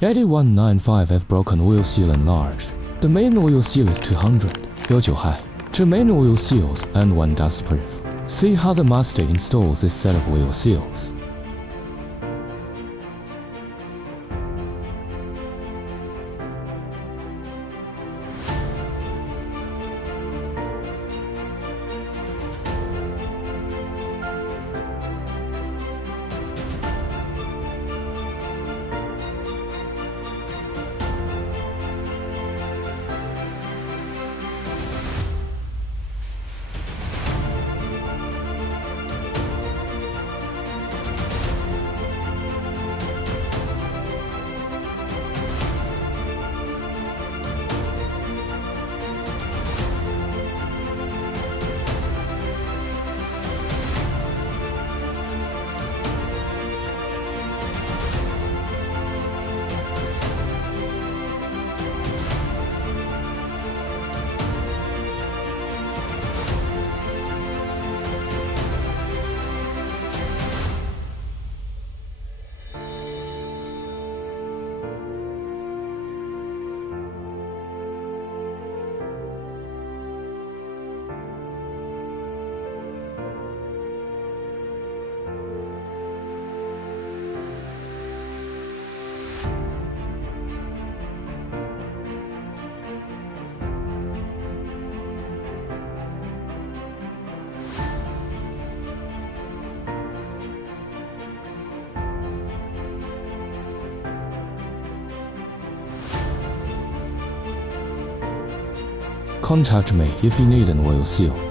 8195F broken oil seal enlarged. The main oil seal is 200. 要求 high. Two main oil seals and one dust proof. See how the master installs this set of oil seals. Contact me if you need an oil seal.